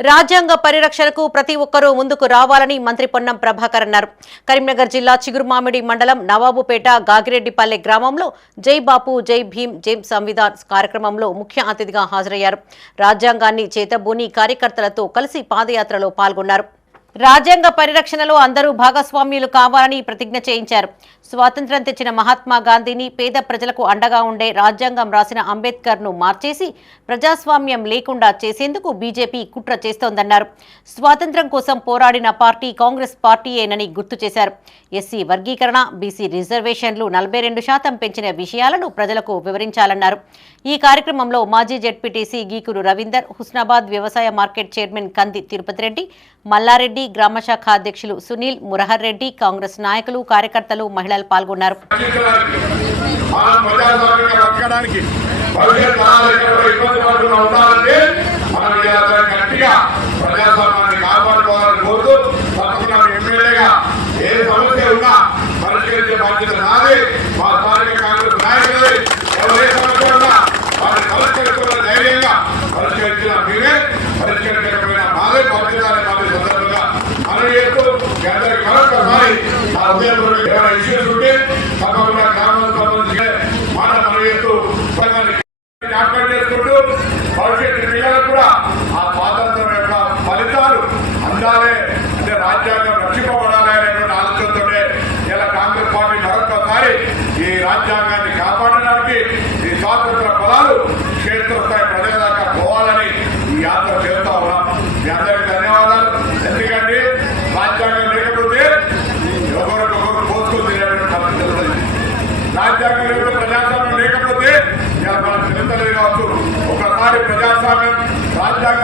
రాజ్యాంగ పరిరక్షణకు ప్రతి ఒక్కరూ ముందుకు రావాలని మంత్రి పొన్నం ప్రభాకర్ అన్నారు. కరీంనగర్ జిల్లా చిగురుమామిడి మండలం నవాబుపేట గాగిరెడ్డిపల్లె గ్రామంలో జై బాపు జై భీమ్ జై సంవిధాన్ కార్యక్రమంలో ముఖ్య అతిథిగా హాజరయ్యారు. రాజ్యాంగాన్ని చేతబూని కార్యకర్తలతో కలిసి పాదయాత్రలో పాల్గొన్నారు. రాజ్యాంగ పరిరక్షణలో అందరూ భాగస్వామ్యులు కావాలని ప్రతిజ్ఞ చేయించారు. స్వాతంత్ర్యం తెచ్చిన మహాత్మా గాంధీని పేద ప్రజలకు అండగా ఉండే రాజ్యాంగం రాసిన అంబేద్కర్ను మార్చేసి ప్రజాస్వామ్యం లేకుండా చేసేందుకు బీజేపీ కుట్ర చేస్తోందన్నారు. స్వాతంత్ర్యం కోసం పోరాడిన పార్టీ కాంగ్రెస్ పార్టీయేనని గుర్తు చేశారు. ఎస్సీ వర్గీకరణ బీసీ రిజర్వేషన్లు నలభై రెండు శాతం పెంచిన విషయాలను ప్రజలకు వివరించాలన్నారు. ఈ కార్యక్రమంలో మాజీ జెడ్పీటీసీ గీకురు రవీందర్ హుస్నాబాద్ వ్యవసాయ మార్కెట్ చైర్మన్ కంది తిరుపతి రెడ్డి మల్లారెడ్డి గ్రామ శాఖ అధ్యక్షులు సునీల్ మురహర్ రెడ్డి కాంగ్రెస్ నాయకులు కార్యకర్తలు మహిళలు పాల్గొన్నారు. ఏ సమస్య ఉన్నా పరిష్కరించే బాధ్యత నాది. మా స్థానిక కాంగ్రెస్ నాయకులది. సమస్య ఉన్నా వారిని పరిష్కరించుకున్న ధైర్యంగా పరిష్కరించిన మీరే పరిష్కరించిన మాదే బాధ్యత అనే మాట ఈ సందర్భంగా మనం చేస్తూ మీ అందరికీ మరొకసారి ఆ ఏమైనా ఇష్యూస్ ఉంటే తప్పకుండా గ్రామాలకు సంబంధించిన మాట మనం చేస్తూ జ్ఞాపకం చేసుకుంటూ భవిష్యత్తు పిల్లలకు కూడా ఆ స్వాతంత్రం యొక్క ఫలితాలు అందాలే అంటే రాజ్యాంగం రక్షింపబడాలి అనేటువంటి ఆలోచనతోనే ఇలా కాంగ్రెస్ పార్టీ మరొకసారి ఈ రాజ్యాంగాన్ని కాపాడడానికి ఈ స్వాతంత్ర ఫలాలు క్షేత్రస్థాయి ఒకసారి ప్రజాస్వామ్యం రాజ్యాంగ